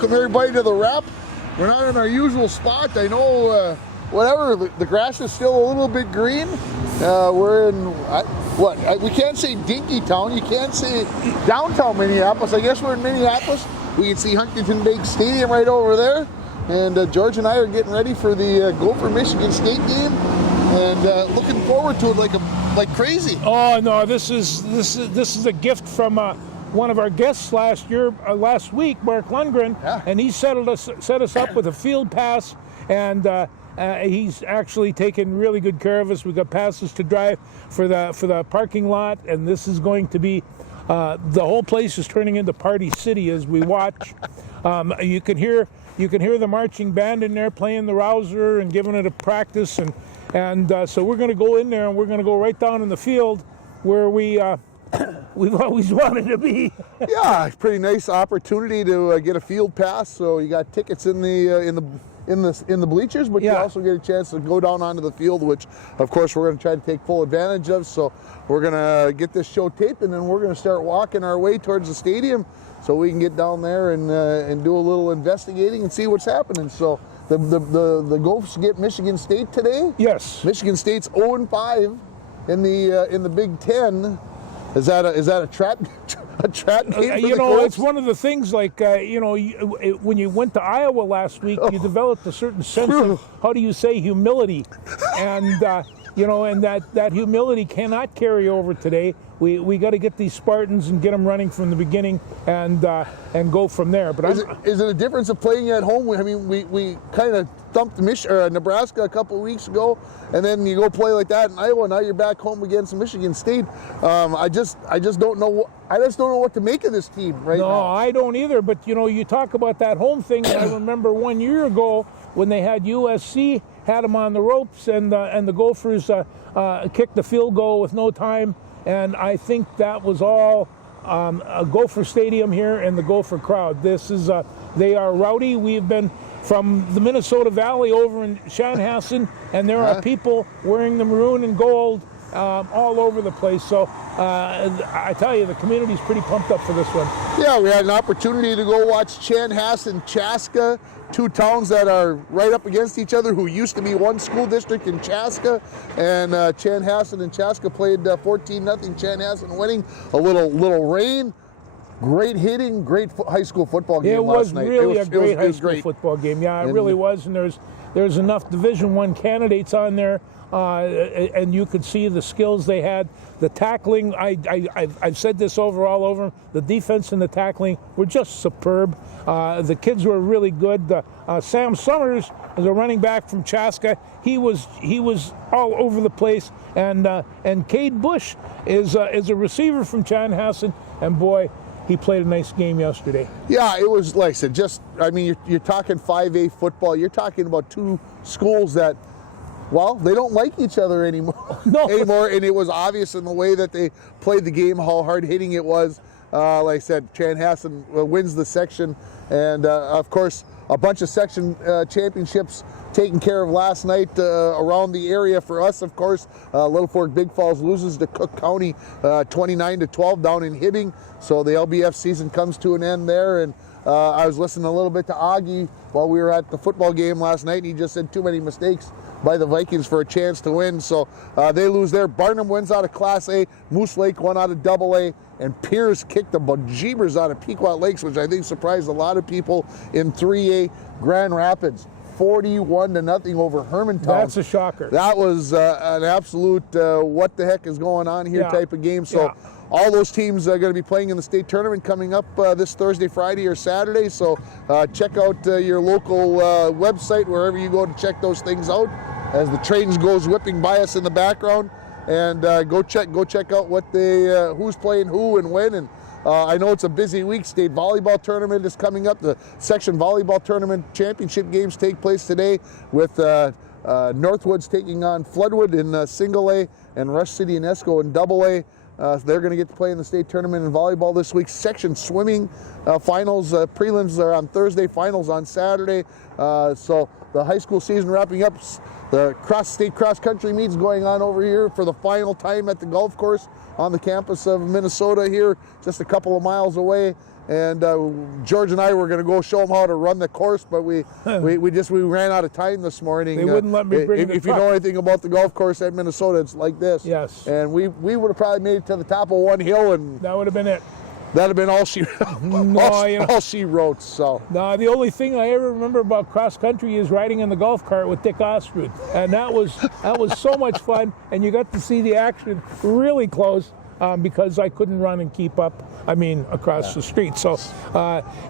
welcome everybody to the Rep. We're not in our usual spot. I know, the grass is still a little bit green. We're in, we can't say Dinky Town. You can't say downtown Minneapolis. I guess we're in Minneapolis. We can see Huntington Bank Stadium right over there. And George and I are getting ready for the Gopher Michigan State game. And looking forward to it like crazy. Oh no, this is a gift from one of our guests last week, Mark Lundgren, and he set us up with a field pass, and he's actually taken really good care of us. We got passes to drive for the parking lot, and this is going to be the whole place is turning into Party City as we watch. You can hear the marching band in there playing the Rouser and giving it a practice, and so we're going to go in there and we're going to go right down in the field where we've always wanted to be. Yeah, pretty nice opportunity to get a field pass. So you got tickets in the bleachers, but you also get a chance to go down onto the field, which of course we're going to try to take full advantage of. So we're going to get this show taped, and then we're going to start walking our way towards the stadium so we can get down there and do a little investigating and see what's happening. So the Gophers get Michigan State today. Yes. Michigan State's 0-5 in the Big Ten. Is that a trap? A trap game for the Colts? It's one of the things like when you went to Iowa last week, you developed a certain sense of, how do you say, humility, and and that humility cannot carry over today. We got to get these Spartans and get them running from the beginning and go from there. But is it a difference of playing at home? I mean, we kind of thumped Nebraska a couple of weeks ago, and then you go play like that in Iowa. Now you're back home against Michigan State. I just don't know. I just don't know what to make of this team right now. No, I don't either. But you talk about that home thing. And I remember 1 year ago when they had USC, had them on the ropes, and the Gophers kicked the field goal with no time. And I think that was all a Gopher Stadium here and the Gopher crowd. They are rowdy. We've been from the Minnesota Valley over in Chanhassen, and there are people wearing the maroon and gold all over the place. So I tell you, the community's pretty pumped up for this one. Yeah, we had an opportunity to go watch Chanhassen, Chaska, two towns that are right up against each other, who used to be one school district in Chaska, and Chanhassen and Chaska played 14-0. Chanhassen winning. A little rain. Great hitting, great high school football game last night. It was really a great high school football game. Yeah, it really was. And there's enough Division I candidates on there, and you could see the skills they had. The tackling, I've said this all over. The defense and the tackling were just superb. The kids were really good. Sam Summers is a running back from Chaska. He was all over the place. And Cade Bush is a receiver from Chanhassen. And boy, he played a nice game yesterday. Yeah, it was, like I said, you're talking 5A football. You're talking about two schools that, well, they don't like each other anymore. And it was obvious in the way that they played the game, how hard-hitting it was. Like I said, Chanhassen wins the section. And, of course, a bunch of section championships taken care of last night around the area for us, of course. Little Fork Big Falls loses to Cook County 29-12 down in Hibbing. So the LBF season comes to an end there. And I was listening a little bit to Augie while we were at the football game last night, and he just said too many mistakes by the Vikings for a chance to win. So they lose there. Barnum wins out of Class A. Moose Lake won out of Double A. And Pierce kicked the bejeebers out of Pequot Lakes, which I think surprised a lot of people in 3A. Grand Rapids 41-0 over Hermantown. That's a shocker. That was an absolute what the heck is going on here type of game. So all those teams are going to be playing in the state tournament coming up this Thursday, Friday, or Saturday. So check out your local website wherever you go to check those things out as the trains goes whipping by us in the background. And go check out what who's playing who and when. And I know it's a busy week. State volleyball tournament is coming up. The section volleyball tournament championship games take place today with Northwoods taking on Floodwood in single A and Rush City and Esco in double A. They're going to get to play in the state tournament in volleyball this week. Section swimming finals, prelims are on Thursday, finals on Saturday. So the high school season wrapping up. The state cross-country meets going on over here for the final time at the golf course on the campus of Minnesota here, just a couple of miles away. And George and I were going to go show them how to run the course, but we ran out of time this morning. They wouldn't let me bring If you know anything about the golf course at Minnesota, it's like this. Yes. And we would have probably made it to the top of one hill, and that would have been it. that'd have been all she all she wrote. So no, the only thing I ever remember about cross country is riding in the golf cart with Dick Ostrud, and that was so much fun. And you got to see the action really close. Because I couldn't run and keep up, across the street. So,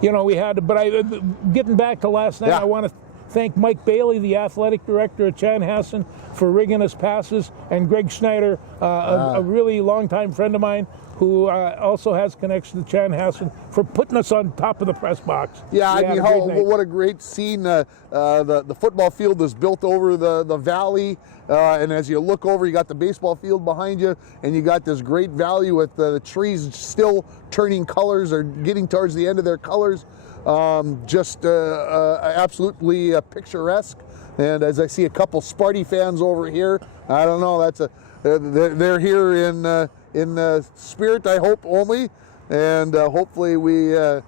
we had to, but getting back to last night, I want to thank Mike Bailey, the athletic director at Chanhassen, for rigging us passes, and Greg Schneider, a really longtime friend of mine, who also has connection to Chanhassen, for putting us on top of the press box. Yeah, what a great scene. The football field is built over the valley, and as you look over, you got the baseball field behind you, and you got this great valley with the trees still turning colors or getting towards the end of their colors. Absolutely picturesque. And as I see a couple Sparty fans over here, I don't know, they're here in spirit, I hope, only, and hopefully with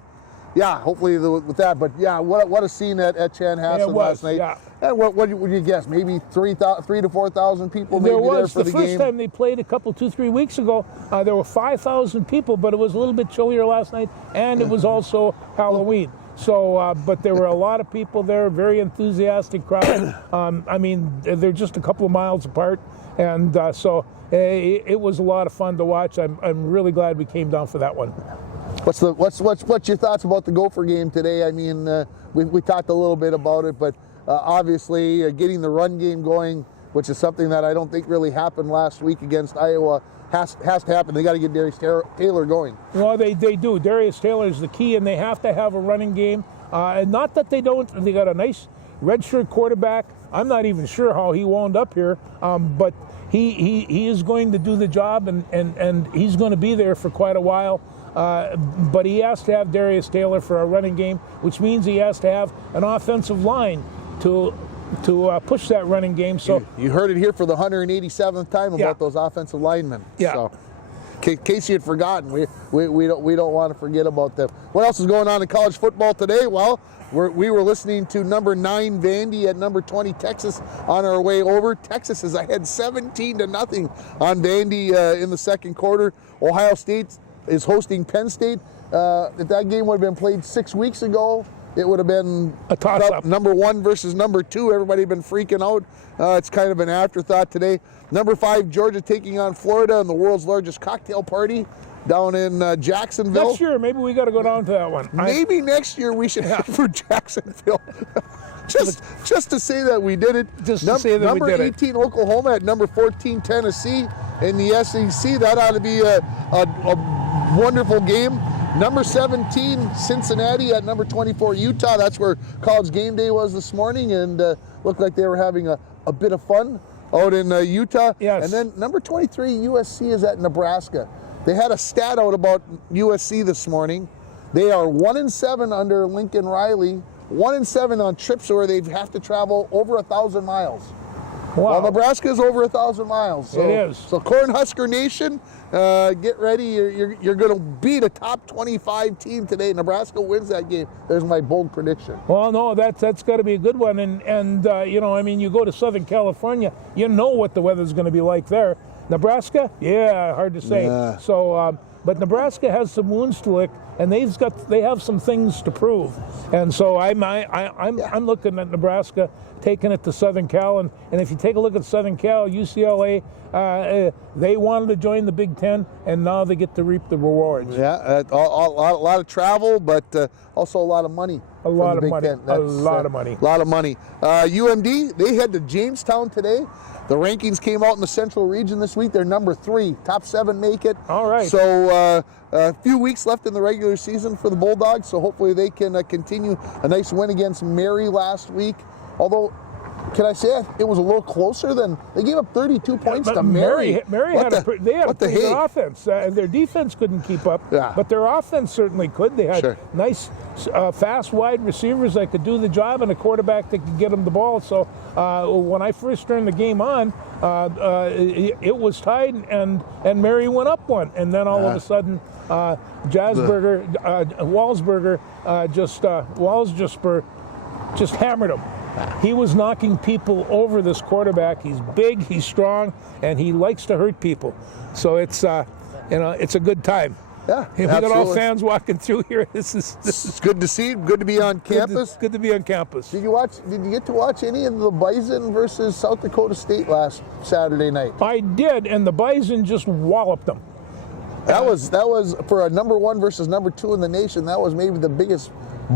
that. But yeah, what a scene at Chanhassen last night. Yeah. And what would you guess? Maybe 3,000 to 4,000 people maybe there for the game. The first time they played a couple, 2-3 weeks ago, there were 5,000 people, but it was a little bit chillier last night, and it was also Halloween. So, but there were a lot of people there, very enthusiastic crowd. They're just a couple of miles apart, and so it was a lot of fun to watch. I'm really glad we came down for that one. What's your thoughts about the Gopher game today? We talked a little bit about it, but obviously getting the run game going, which is something that I don't think really happened last week against Iowa, has to happen. They got to get Darius Taylor going. Well, they do. Darius Taylor is the key, and they have to have a running game. And not that they don't. They got a nice redshirt quarterback. I'm not even sure how he wound up here, but he is going to do the job, and he's going to be there for quite a while. But he has to have Darius Taylor for a running game, which means he has to have an offensive line to push that running game. So you heard it here for the 187th time about those offensive linemen. Yeah. So, in case you had forgotten, we don't want to forget about them. What else is going on in college football today? Well, we were listening to number 9 Vandy at number 20 Texas on our way over. Texas is ahead 17-0 on Vandy in the second quarter. Ohio State is hosting Penn State. If that game would have been played 6 weeks ago, it would have been a toss-up. Number 1 versus number 2. Everybody had been freaking out. It's kind of an afterthought today. Number 5, Georgia taking on Florida in the world's largest cocktail party down in Jacksonville. Next year, maybe we got to go down to that one. Maybe next year we should head for Jacksonville. just to say that we did it. Just to say that we did it. Number 18, Oklahoma at number 14, Tennessee in the SEC. That ought to be a wonderful game. Number 17, Cincinnati at number 24, Utah. That's where College Game Day was this morning, and looked like they were having a bit of fun out in Utah. Yes. And then number 23, USC is at Nebraska. They had a stat out about USC this morning. They are 1-7 under Lincoln Riley, 1-7 on trips where they have to travel over 1,000 miles. Wow. Well, Nebraska is over 1,000 miles. So, it is. So Cornhusker Nation, get ready. You're going to beat a top 25 team today. Nebraska wins that game. There's my bold prediction. Well, no, that's got to be a good one. And you go to Southern California, you know what the weather's going to be like there. Nebraska, hard to say. Yeah. So, but Nebraska has some wounds to lick, and they have some things to prove. And so I'm looking at Nebraska taking it to Southern Cal, and if you take a look at Southern Cal, UCLA, they wanted to join the Big Ten, and now they get to reap the rewards. Yeah, a lot of travel, but also a lot of money. A lot of money. A lot of money. A lot of money. UMD, they head to Jamestown today. The rankings came out in the Central Region this week. They're number 3. Top 7 make it. All right. So a few weeks left in the regular season for the Bulldogs, so hopefully they can continue a nice win against Mary last week. Although can I say it was a little closer than they gave up 32 points to Mary. Mary What had they had a pretty good hey? offense. Their defense couldn't keep up, Yeah. but their offense certainly could. They had Sure. nice, fast, wide receivers that could do the job, and a quarterback that could get them the ball. So when I first turned the game on, it was tied, and Mary went up one, and then all of a sudden, Walsberger just hammered him. He was knocking people over, this quarterback. He's big, he's strong, and he likes to hurt people. So it's it's a good time. Yeah, we got all fans walking through here. It's good to see. Good to be on campus. Good to be on campus. Did you get to watch any of the Bison versus South Dakota State last Saturday night? I did, and the Bison just walloped them. That was for a number 1 versus number 2 in the nation. That was maybe the biggest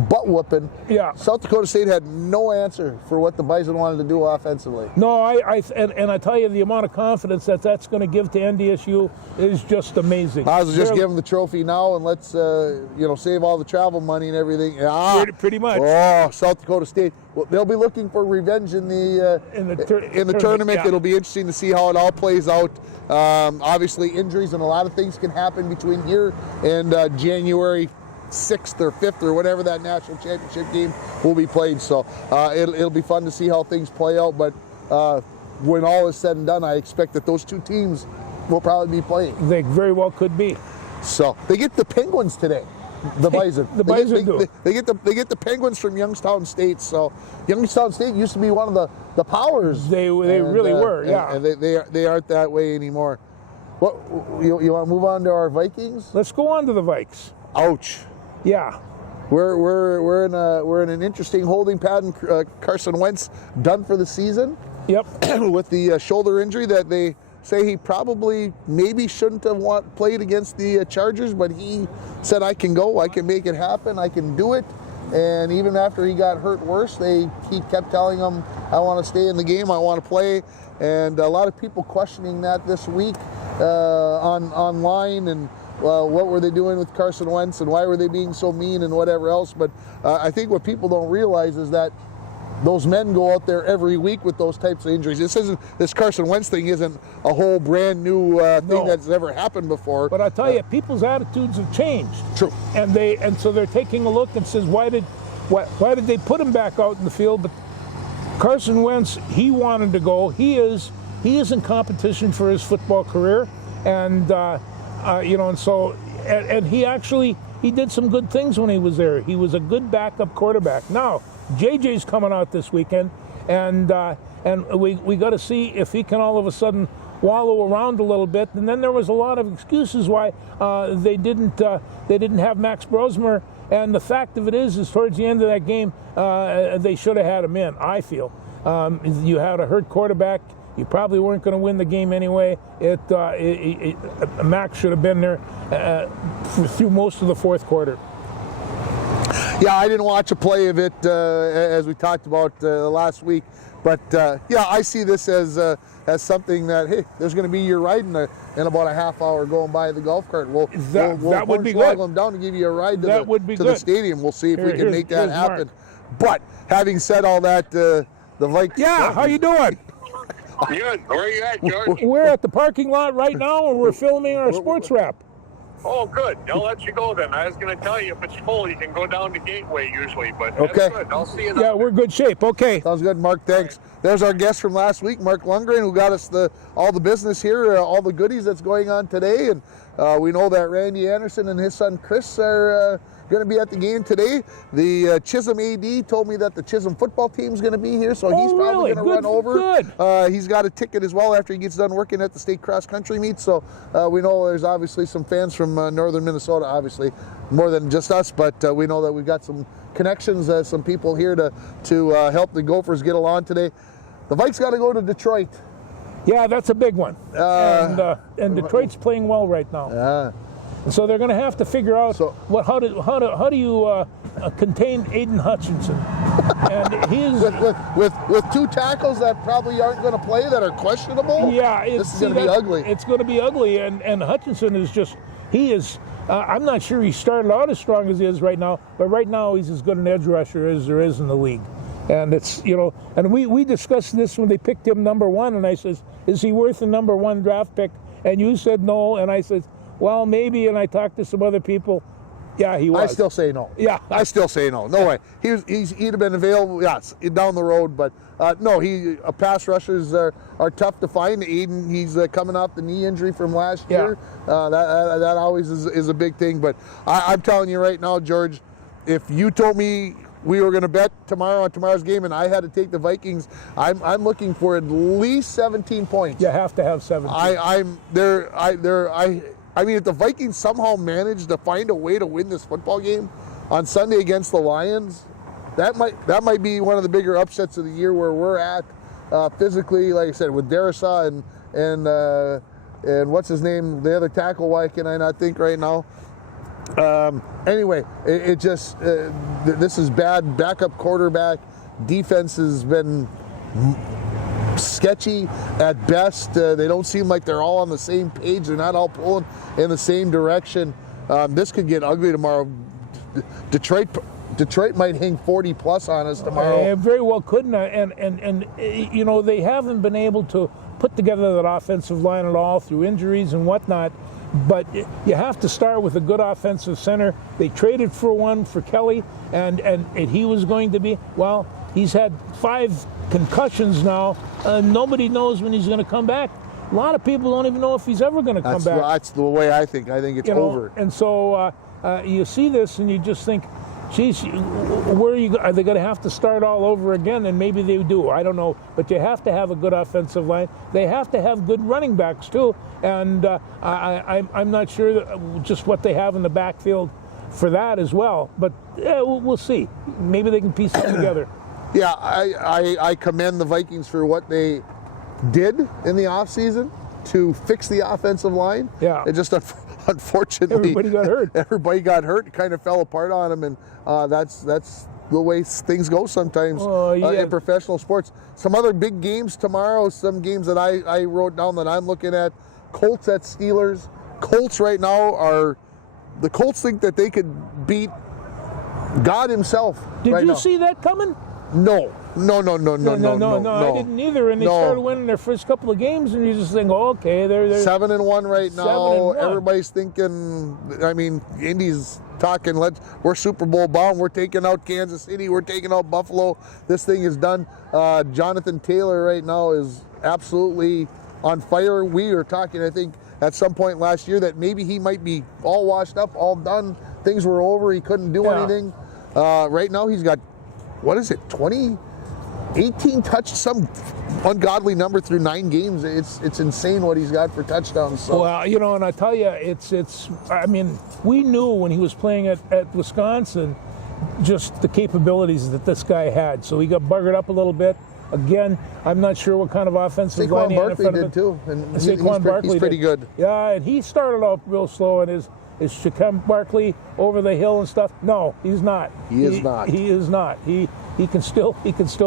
butt whooping. Yeah. South Dakota State had no answer for what the Bison wanted to do offensively. No, and I tell you, the amount of confidence that's going to give to NDSU is just amazing. I was just give them the trophy now, and let's save all the travel money and everything. Pretty much. Oh, South Dakota State. Well, they'll be looking for revenge in the tournament. Yeah. It'll be interesting to see how it all plays out. Obviously, injuries and a lot of things can happen between here and January 6th or 5th or whatever that national championship game will be played. So it'll be fun to see how things play out. But when all is said and done, I expect that those two teams will probably be playing. They very well could be. So they get the Penguins today. The Bison. The Bison do. They get the Penguins from Youngstown State. So Youngstown State used to be one of the powers. They really were. Yeah. And they aren't that way anymore. What you want to move on to our Vikings? Let's go on to the Vikes. Ouch. Yeah. We're in an interesting holding pattern. Carson Wentz done for the season. Yep. With the shoulder injury that they say he probably maybe shouldn't have played against the Chargers, but he said, I can go, I can make it happen, I can do it. And even after he got hurt worse, he kept telling him, I want to stay in the game, I want to play. And a lot of people questioning that this week online, and what were they doing with Carson Wentz, and why were they being so mean, and whatever else. But I think what people don't realize is that those men go out there every week with those types of injuries. This Carson Wentz thing isn't a whole brand new thing that's never happened before. But I tell you, people's attitudes have changed. True. And so they're taking a look and says, why did they put him back out in the field? But Carson Wentz, he wanted to go. He is in competition for his football career, and he did some good things when he was there. He was a good backup quarterback. Now, JJ's coming out this weekend, and we got to see if he can all of a sudden wallow around a little bit. And then there was a lot of excuses why they didn't have Max Brosmer. And the fact of it is towards the end of that game, they should have had him in. I feel you had a hurt quarterback. You probably weren't going to win the game anyway. Max should have been there through most of the fourth quarter. Yeah, I didn't watch a play of it as we talked about last week, but I see this as something that, hey, there's going to be your ride in about a half hour going by the golf cart. We'll that would be good. Them down to give you a ride to the the stadium. We'll see if we can make that happen. Mark. But having said all that, the Vikes. Yeah, how you doing? Good. Where are you at, George? We're at the parking lot right now, and we're filming our sports wrap. Oh, good. I'll let you go then. I was going to tell you, if it's full, you can go down to Gateway usually, but that's okay. Good. I'll see you then. Yeah, we're in good shape. Okay. Sounds good, Mark. Thanks. Right. There's our guest from last week, Mark Lundgren, who got us all the business here, all the goodies that's going on today. And we know that Randy Anderson and his son Chris are going to be at the game today. The Chisholm AD told me that the Chisholm football team's going to be here, so he's probably going to run over. Good. He's got a ticket as well after he gets done working at the state cross country meet. So we know there's obviously some fans from northern Minnesota, obviously more than just us, but we know that we've got some connections, some people here to help the Gophers get along today. The Vikes got to go to Detroit. Yeah, that's a big one. And Detroit's playing well right now. So they're going to have to figure out how do you contain Aiden Hutchinson, and he's with two tackles that probably aren't going to play, that are questionable. Yeah, this is going to be ugly. It's going to be ugly, and Hutchinson is just I'm not sure he started out as strong as he is right now, but right now he's as good an edge rusher as there is in the league. And it's, and we discussed this when they picked him number 1, and I says, is he worth the number 1 draft pick? And you said no, and I said, well, maybe, and I talked to some other people. Yeah, he was. I still say no. Yeah. I still say no. No way. He'd have been available, yes, down the road, but no, pass rushers are tough to find. Aiden, he's coming off the knee injury from last year. That always is a big thing, but I'm telling you right now, George, if you told me we were going to bet tomorrow on tomorrow's game and I had to take the Vikings, I'm looking for at least 17 points. You have to have 17. I mean, if the Vikings somehow manage to find a way to win this football game on Sunday against the Lions, that might be one of the bigger upsets of the year where we're at physically. Like I said, with Darrisaw and what's his name, the other tackle. Why can I not think right now? Anyway, it just this is bad. Backup quarterback defense has been sketchy at best. They don't seem like they're all on the same page. They're not all pulling in the same direction. This could get ugly tomorrow. Detroit might hang 40 plus on us tomorrow. It very well couldn't. And they haven't been able to put together that offensive line at all through injuries and whatnot. But you have to start with a good offensive center. They traded for one for Kelly, and he was going to be, well, he's had 5 concussions now. Nobody knows when he's going to come back. A lot of people don't even know if he's ever going to come back. That's the way I think. I think it's over. And so you see this and you just think, geez, are they going to have to start all over again? And maybe they do. I don't know. But you have to have a good offensive line. They have to have good running backs, too. And I'm not sure just what they have in the backfield for that as well. But we'll see. Maybe they can piece it together. Yeah, I commend the Vikings for what they did in the offseason to fix the offensive line. Yeah. It just unfortunately everybody got hurt. Everybody got hurt. It kind of fell apart on them, and that's the way things go sometimes in professional sports. Some other big games tomorrow. Some games that I wrote down that I'm looking at. Colts at Steelers. Colts right now the Colts think that they could beat God himself. Did you see that coming? No. I didn't either. And they started winning their first couple of games, and you just think, oh, okay, they're 7-1 right now. 7-1. Everybody's thinking. I mean, Indy's talking. We're Super Bowl bound. We're taking out Kansas City. We're taking out Buffalo. This thing is done. Jonathan Taylor right now is absolutely on fire. We were talking, I think, at some point last year that maybe he might be all washed up, all done. Things were over. He couldn't do anything. Right now, he's got, 18 touchdowns, some ungodly number through 9 games. It's insane what he's got for touchdowns. So. Well, and I tell you, I mean, we knew when he was playing at Wisconsin just the capabilities that this guy had. So he got buggered up a little bit. Again, I'm not sure what kind of offensive line he had in front of him. Saquon Barkley did too. And Saquon he's pretty good. Yeah, and he started off real slow, and is Saquon Barkley over the hill and stuff? No, he's not. He is not. He is not. He can still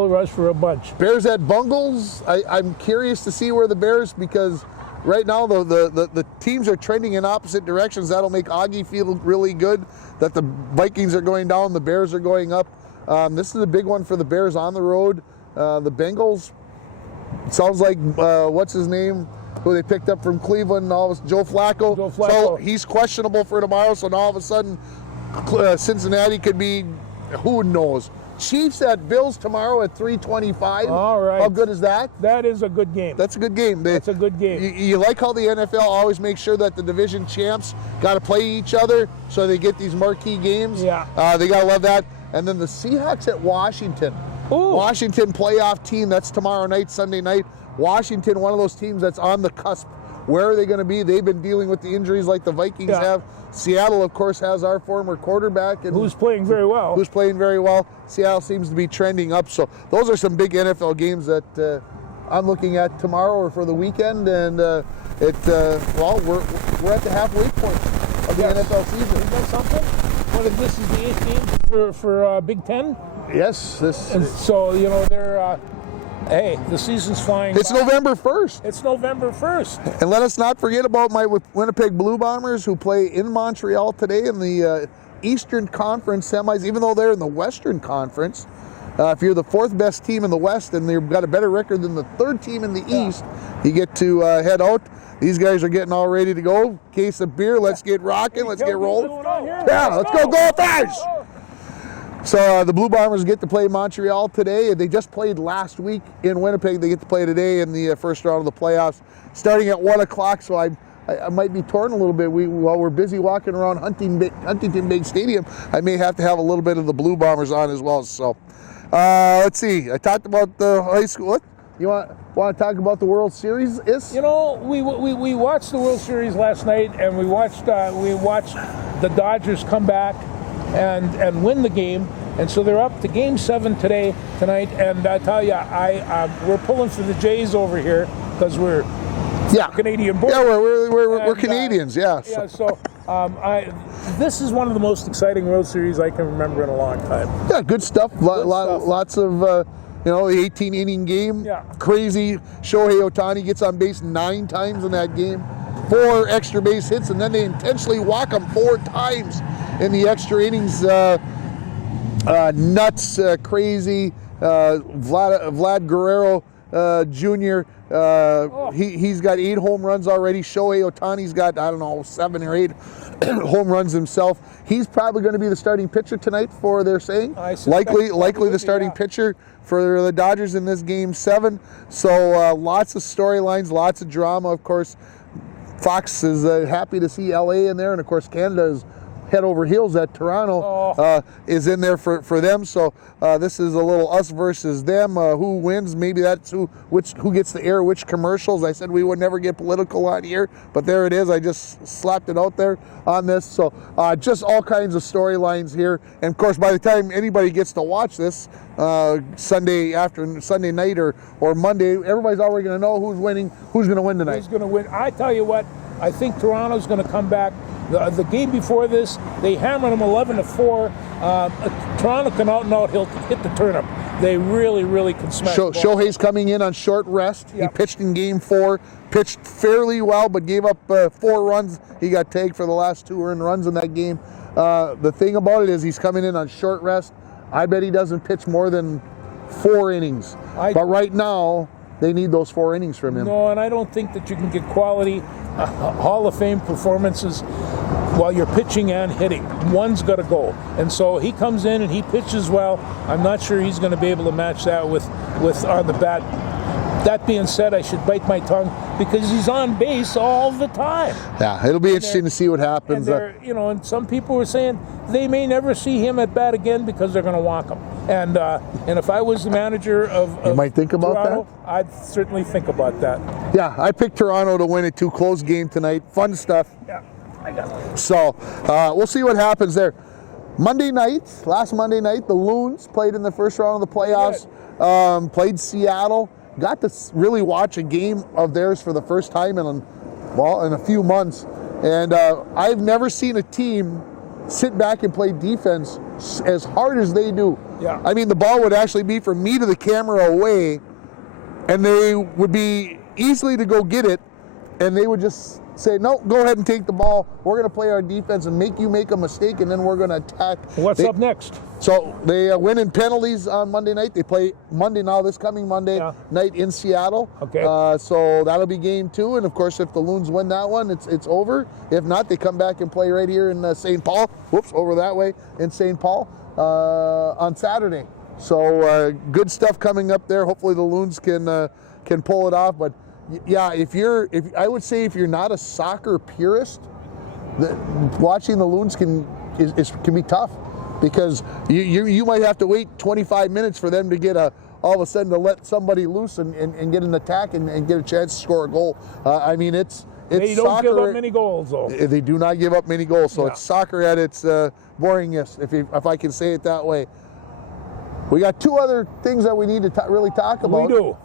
rush for a bunch. Bears at Bungles. I'm curious to see where the Bears, because right now the teams are trending in opposite directions. That'll make Augie feel really good that the Vikings are going down, the Bears are going up. This is a big one for the Bears on the road. The Bengals, sounds like what's his name, who they picked up from Cleveland, Joe Flacco. So he's questionable for tomorrow. So now all of a sudden, Cincinnati could be, who knows. Chiefs at Bills tomorrow at 3:25. All right. How good is that? That is a good game. That's a good game. That's a good game. You like how the NFL always makes sure that the division champs got to play each other, so they get these marquee games. Yeah. They got to love that. And then the Seahawks at Washington. Ooh. Washington playoff team. That's tomorrow night, Sunday night. Washington, one of those teams that's on the cusp. Where are they going to be? They've been dealing with the injuries like the Vikings have. Seattle, of course, has our former quarterback. And who's playing very well. Seattle seems to be trending up. So those are some big NFL games that I'm looking at tomorrow or for the weekend. And we're at the halfway point of the NFL season. Isn't that something? This is the 8th game for Big Ten? Yes. So, they're... Hey, the season's flying It's by. November 1st. It's November 1st. And let us not forget about my Winnipeg Blue Bombers, who play in Montreal today in the Eastern Conference semis, even though they're in the Western Conference. If you're the fourth best team in the West and they've got a better record than the third team in the East, you get to head out. These guys are getting all ready to go. Case of beer. Let's get rocking. Let's get rolling. Yeah, let's go Gophers! So the Blue Bombers get to play Montreal today. They just played last week in Winnipeg. They get to play today in the first round of the playoffs, starting at 1 o'clock. So I might be torn a little bit. While we're busy walking around Huntington Bank Stadium, I may have to have a little bit of the Blue Bombers on as well. So let's see. I talked about the high school. What? You want to talk about the World Series? You know, we watched the World Series last night, and we watched the Dodgers come back and win the game, and so they're up to Game 7 tonight. And I tell you, we're pulling for the Jays over here because we're Canadian born. Yeah, we're Canadians. Yeah. Yeah. So this is one of the most exciting World Series I can remember in a long time. Yeah, good stuff. Lots of. The 18-inning game, crazy. Shohei Ohtani gets on base 9 times in that game, 4 extra base hits, and then they intentionally walk him 4 times in the extra innings. Nuts, crazy. Vlad Guerrero Jr. He's got 8 home runs already. Shohei Ohtani's got 7 or 8 home runs himself. He's probably going to be the starting pitcher tonight, for they're saying. Likely the starting pitcher for the Dodgers in this Game 7. So lots of storylines, lots of drama. Of course, Fox is happy to see LA in there, and of course Canada is head over heels that Toronto is in there for them. So this is a little us versus them. Who wins? Maybe that's who gets to air which commercials. I said we would never get political on here, but there it is. I just slapped it out there on this. So just all kinds of storylines here. And of course, by the time anybody gets to watch this Sunday night or Monday, everybody's already going to know who's winning, who's going to win tonight. Who's going to win? I tell you what, I think Toronto's going to come back. The game before this, they hammered them 11-4. Toronto can out hit the turnip. They really can smash the ball. Shohei's coming in on short rest. Yep. He pitched in Game 4, pitched fairly well, but gave up 4 runs. He got tagged for the last 2 earned runs in that game. The thing about it is he's coming in on short rest. I bet he doesn't pitch more than 4 innings. But right now, they need those 4 innings from him. No, and I don't think that you can get quality Hall of Fame performances while you're pitching and hitting. One's got to go. And so he comes in and he pitches well. I'm not sure he's going to be able to match that with on the bat. That being said, I should bite my tongue because he's on base all the time. Yeah, it'll be interesting to see what happens. And some people were saying they may never see him at bat again because they're going to walk him. And if I was the manager of you might think about Toronto, that. I'd certainly think about that. Yeah, I picked Toronto to win it too. Close game tonight. Fun stuff. Yeah, I got it. So we'll see what happens there. Last Monday night, the Loons played in the first round of the playoffs. Played Seattle. Got to really watch a game of theirs for the first time in a few months. And I've never seen a team sit back and play defense as hard as they do. Yeah. I mean, the ball would actually be from me to the camera away, and they would be easily to go get it, and they would just say, no, go ahead and take the ball. We're going to play our defense and make you make a mistake, and then we're going to attack. What's up next? So they win in penalties on Monday night. They play this coming Monday night in Seattle. Okay. So that'll be Game 2, and of course, if the Loons win that one, it's over. If not, they come back and play right here in St. Paul. Whoops, over that way in St. Paul on Saturday. So good stuff coming up there. Hopefully the Loons can pull it off. But yeah, I would say if you're not a soccer purist, watching the Loons can be tough, because you might have to wait 25 minutes for them to get all of a sudden to let somebody loose and get an attack and get a chance to score a goal. I mean, it's they don't soccer. give up many goals, though. They do not give up many goals, so it's soccer at its boringest, if I can say it that way. We got 2 other things that we need to really talk about. We do.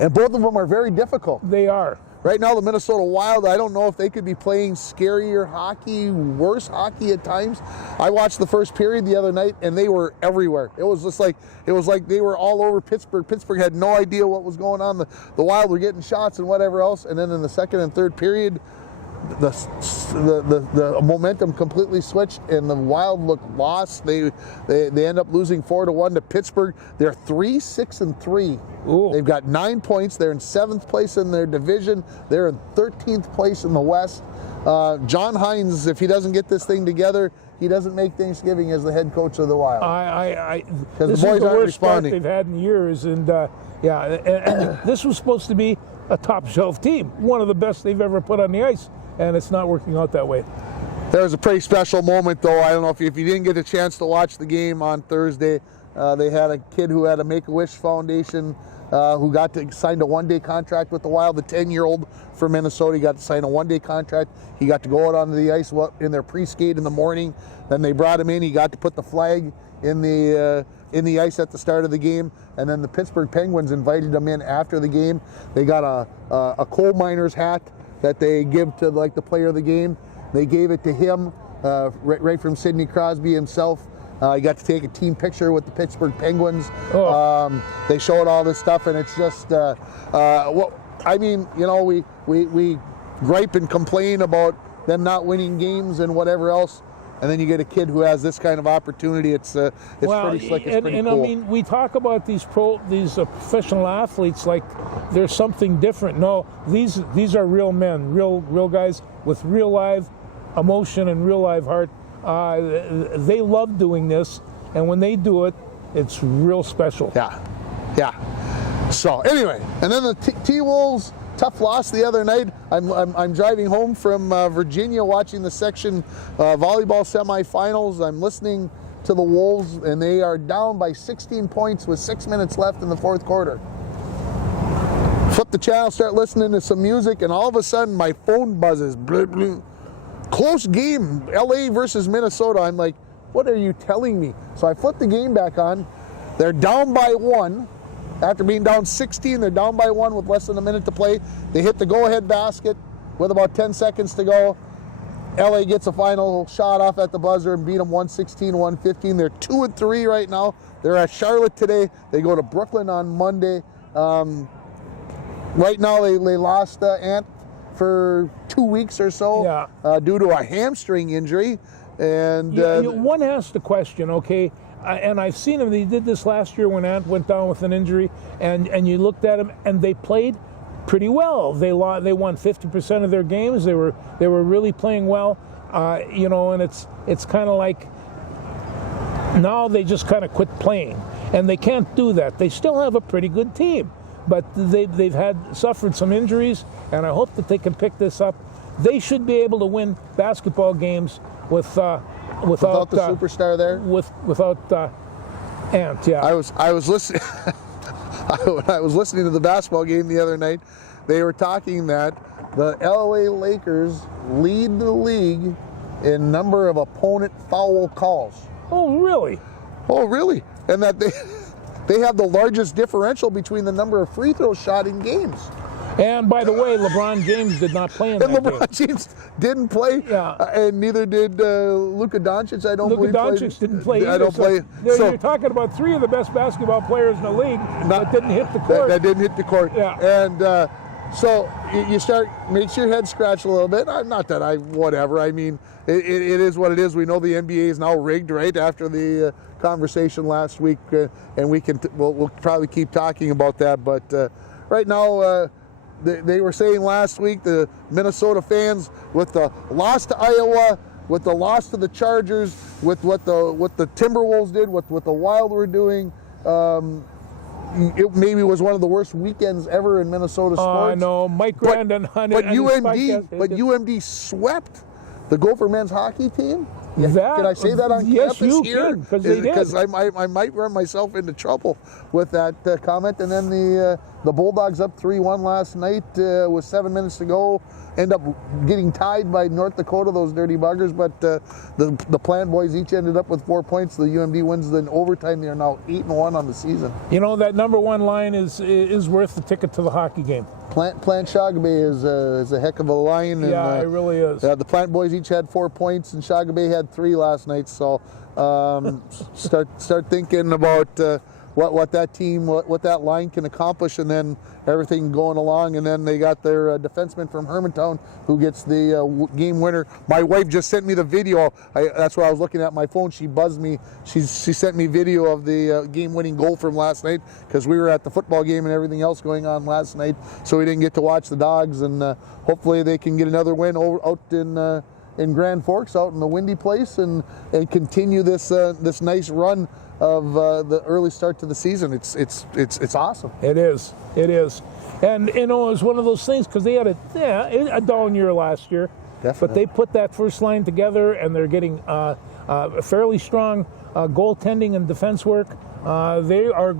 And both of them are very difficult. They are. Right now, the Minnesota Wild, I don't know if they could be playing scarier hockey, worse hockey at times. I watched the first period the other night, and they were everywhere. It was like they were all over Pittsburgh. Pittsburgh had no idea what was going on. The Wild were getting shots and whatever else. And then in the second and third period, the momentum completely switched, and the Wild look lost. They end up losing 4-1 to Pittsburgh. They're 3-6-3. Ooh. They've got 9 points. They're in 7th place in their division. They're in 13th place in the West. John Hines, if he doesn't get this thing together, he doesn't make Thanksgiving as the head coach of the Wild. This is the worst start they've had in years, and and this was supposed to be a top shelf team, one of the best they've ever put on the ice, and it's not working out that way. There was a pretty special moment, though. I don't know if you didn't get a chance to watch the game on Thursday. They had a kid who had a Make-A-Wish Foundation who got to sign a one-day contract with the Wild. The 10-year-old from Minnesota, he got to sign a one-day contract. He got to go out onto the ice in their pre-skate in the morning. Then they brought him in. He got to put the flag in the ice at the start of the game. And then the Pittsburgh Penguins invited him in after the game. They got a coal miner's hat that they give to like the player of the game. They gave it to him right from Sidney Crosby himself. He got to take a team picture with the Pittsburgh Penguins. They showed all this stuff, and it's just, I mean, you know, we gripe and complain about them not winning games and whatever else, and then you get a kid who has this kind of opportunity. It's pretty slick. It's pretty cool. I mean, we talk about these professional athletes like there's something different. No, these are real men, real guys with real live emotion and real live heart. They love doing this, and when they do it, it's real special. Yeah. So anyway, and then the T-Wolves, tough loss the other night. I'm driving home from Virginia, watching the section volleyball semifinals. I'm listening to the Wolves, and they are down by 16 points with 6 minutes left in the fourth quarter. Flip the channel, start listening to some music, and all of a sudden my phone buzzes. Blah, blah. Close game, LA versus Minnesota. I'm like, what are you telling me? So I flip the game back on. They're down by 1. After being down 16, they're down by 1 with less than a minute to play. They hit the go-ahead basket with about 10 seconds to go. LA gets a final shot off at the buzzer and beat them 116-115. They're 2-3 right now. They're at Charlotte today. They go to Brooklyn on Monday. Right now, they lost Ant for 2 weeks or so due to a hamstring injury. And one has to question, okay, and I've seen them. They did this last year when Ant went down with an injury, and you looked at them, and they played pretty well. They won 50% of their games. They were really playing well, and it's kind of like now they just kind of quit playing, and they can't do that. They still have a pretty good team, but they've suffered some injuries, and I hope that they can pick this up. They should be able to win basketball games without the superstar there. Without Ant, yeah. I was listening. I was listening to the basketball game the other night. They were talking that the LA Lakers lead the league in number of opponent foul calls. Oh, really? Oh, really? And that they have the largest differential between the number of free throws shot in games. And by the way, LeBron James did not play in that game. LeBron James didn't play, and neither did Luka Doncic. I don't believe. Luka Doncic didn't play either. I don't play. So you're talking about 3 of the best basketball players in the league that didn't hit the court. That didn't hit the court. Yeah. And so you start, makes your head scratch a little bit. Not that whatever. I mean, it is what it is. We know the NBA is now rigged, right? After the conversation last week, and we'll probably keep talking about that. But right now. They were saying last week, the Minnesota fans, with the loss to Iowa, with the loss to the Chargers, with what the Timberwolves did, what the Wild were doing, it maybe was one of the worst weekends ever in Minnesota sports. I know, Mike Grandin. But UMD swept the Gopher men's hockey team. Can I say that on campus here? Because I might run myself into trouble with that comment. And then the Bulldogs up 3-1 last night with 7 minutes to go. End up getting tied by North Dakota, those dirty buggers. But the Plant boys each ended up with 4 points. The UMD wins in overtime. They are now 8-1 on the season. You know, that number 1 line is worth the ticket to the hockey game. Plant Shagabe is a heck of a line. Yeah, it really is. The Plant boys each had 4 points, and Shagabe had 3 last night. So start thinking about what that team, what that line can accomplish, and then everything going along. And then they got their defenseman from Hermantown who gets the game winner. My wife just sent me the video. That's why I was looking at my phone. She buzzed me. She sent me video of the game-winning goal from last night, because we were at the football game and everything else going on last night, so we didn't get to watch the Dogs. And hopefully they can get another win out in Grand Forks, out in the windy place, and continue this nice run of the early start to the season. It's awesome. It is. And you know, it was one of those things, because they had a down year last year. Definitely. But they put that first line together, and they're getting fairly strong goaltending and defense work. They're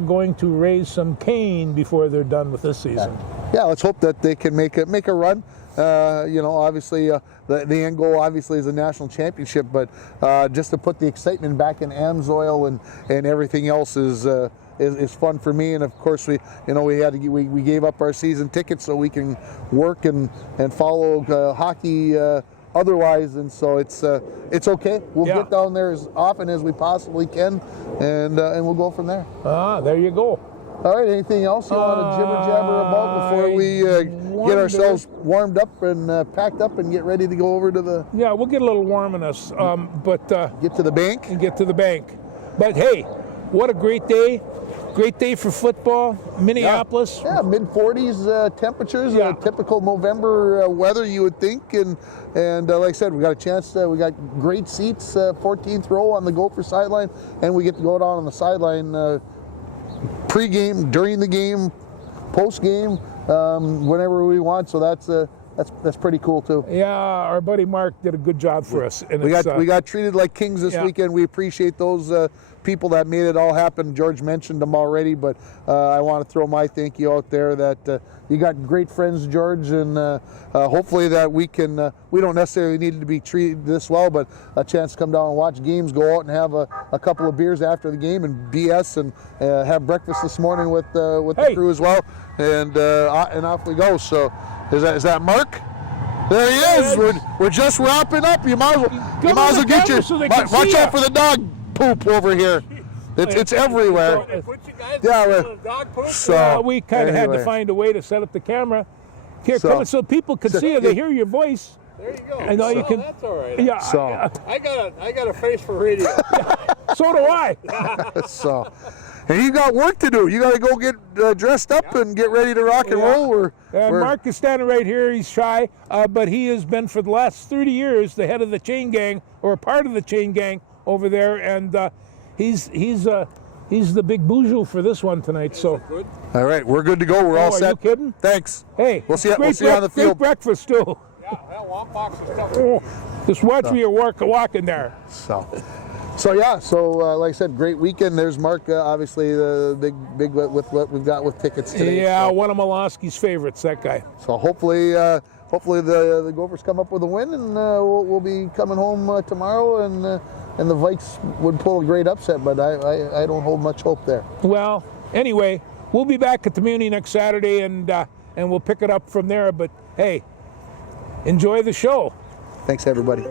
going to raise some cane before they're done with this season. Yeah, let's hope that they can make a run. Obviously, the end goal obviously is a national championship, but just to put the excitement back in Amsoil and everything else is fun for me. And of course, we gave up our season tickets so we can work and follow hockey otherwise, and so it's okay. We'll get down there as often as we possibly can, and we'll go from there. There you go. All right, anything else you want to jibber jabber about before we get ourselves warmed up and packed up and get ready to go over to the... Yeah, we'll get a little warm in us, but... get to the bank? And get to the bank. But hey, what a great day. Great day for football. Minneapolis. Yeah, mid-40s temperatures, typical November weather, you would think. And like I said, we got a chance. We got great seats, 14th row on the Gopher sideline, and we get to go down on the sideline pre-game, during the game, post-game, whenever we want. So that's pretty cool too. Yeah, our buddy Mark did a good job for us. And we got treated like kings this weekend. We appreciate those people that made it all happen. George mentioned them already, but I want to throw my thank you out there that you got great friends, George, and hopefully that we can, we don't necessarily need to be treated this well, but a chance to come down and watch games, go out and have a couple of beers after the game and BS, and have breakfast this morning with the crew as well, and off we go. So is that Mark? There he is. We're just wrapping up. You might as well get your watch out for the dog poop over here. It's everywhere. So we kind of had to find a way to set up the camera. Here, come so people can see you. They hear your voice. There you go. I know you can. That's all right. Yeah. So I got a face for radio. So do I. So. And you got work to do. You got to go get dressed up and get ready to rock and roll. Mark is standing right here. He's shy, but he has been for the last 30 years the head of the chain gang, or part of the chain gang over there, and he's the big boujou for this one tonight. So, all right, we're good to go. We're all set. Are you kidding? Thanks. Hey, we'll see you on the field. Great breakfast too. Yeah, Wampox is coming. Just watch me walking there. So like I said, great weekend. There's Mark, obviously the big with what we've got with tickets today. Yeah, one of Malosky's favorites, that guy. So hopefully the Gophers come up with a win, and we'll be coming home tomorrow, and the Vikes would pull a great upset, but I don't hold much hope there. Well, anyway, we'll be back at the Muni next Saturday, and we'll pick it up from there. But hey, enjoy the show. Thanks, everybody.